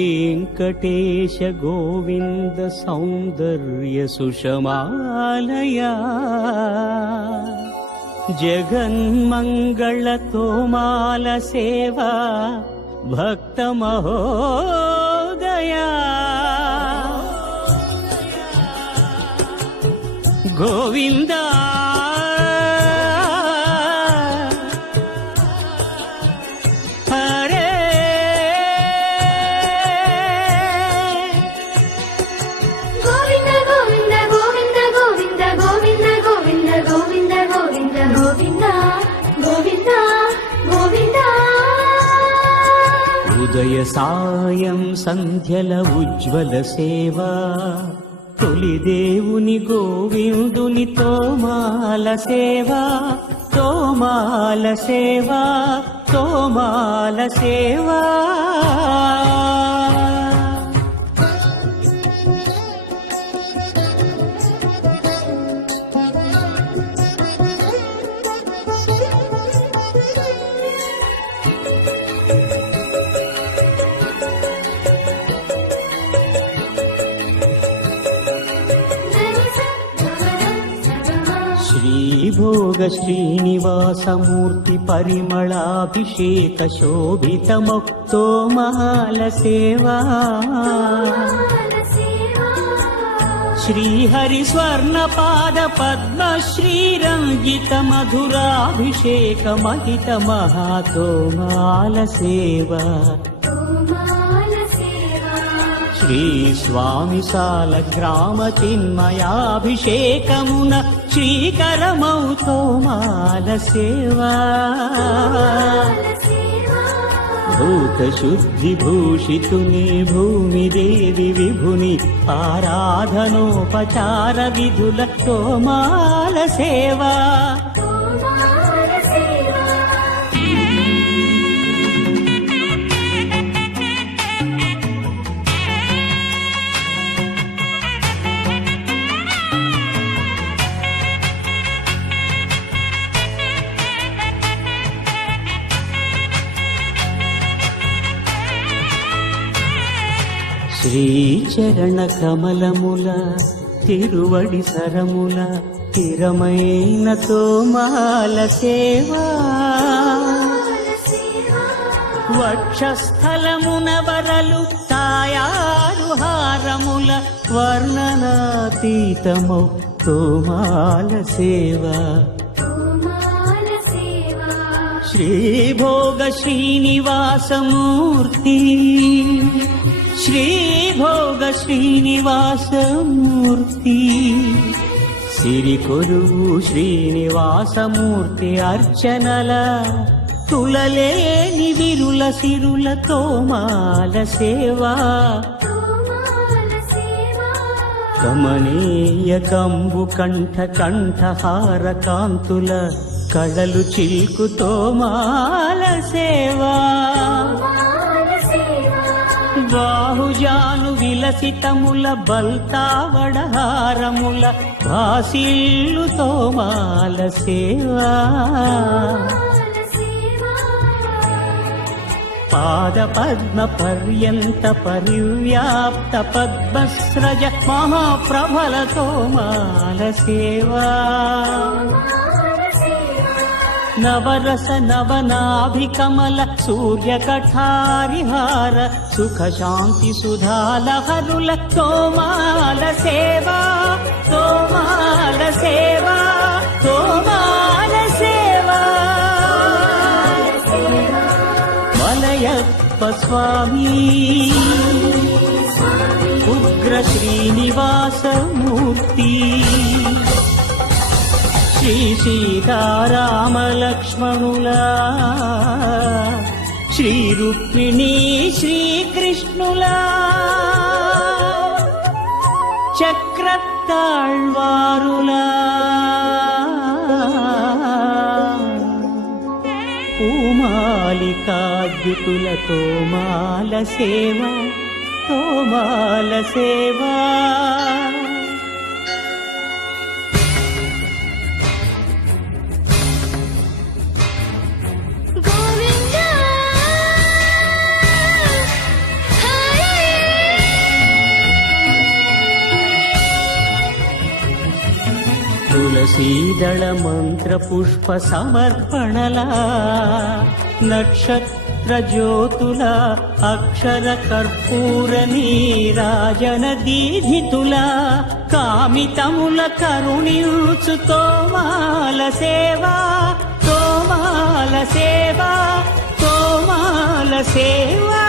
श्रीवेङ्कटेश गोविन्द सौन्दर्य सुषमालया जगन्मङ्गलतोमाल सेवा भक्तमहोदया गोविन्दा ఉదయ సాయం సంధ్యల ఉజ్వల సేవా తొలి దేవుని గోవిందుని తోమాల సేవా తోమాల సేవా తోమాల సేవా श्रीभोग श्रीनिवासमूर्ति परिमलाभिषेक शोभितमुक्तोमाल सेवा श्रीहरि स्वर्णपाद पद्म श्रीरंजित मधुराभिषेक महित महातोमाल सेवा श्री स्वामी साल ग्राम चिन्मयाभिषेकमुन श्रीकरमौ तोमाल सेवा भूत शुद्धि भूषितुनि भूमि देवी विभुनि आराधनोपचार विधुल तोमाल सेवा శ్రీచరణ కమలముల తిరువడి సరముల తిరమైన తోమాల సేవా వక్షస్థలమున వరలు తాయారు హారముల వర్ణనాతీతమౌ తోమాల సేవా శ్రీభోగ శ్రీనివాసమూర్తి श्रीभोग श्रीनिवासमूर्ति सिरिकोरुवु श्रीनिवासमूर्ति अर्चनल तुललेनि विरुल सिरुल तोमाल सेवा कमनीय कंबु कंठ कंठहार कांतुल कळलु चिल्कु तोमाल सेवा బాహుజాను విలసితముల బల్తావడహారముల భాసిల్లు తోమాల సేవా పాద పద్మ పర్యంత పరివ్యాప్త పద్మస్రజ మహాప్రభల తోమాల సేవా नवरस नवनाभिकमल सूर्य कठारिहार सुख शांति सुधालहरुल तोमाल सेवा तोमाल सेवा तोमाल सेवा वलयप्प स्वामी उग्र श्रीनिवास मूर्ति श्री सीताराम लक्ष्मणुला श्री रुक्मिणी श्री कृष्णुला चक्रताळ्वारुला पूमालिकाद्युतुल तोमाल सेवा तोमाल सेवा తులసీదళ మంత్ర పుష్ప సమర్పణలా నక్షత్ర జ్యోతుల అక్షర కర్పూర నీరాజన దీధితుల కామితముల కరుణించు తోమాల సేవా తోమాల సేవా తోమాల సేవా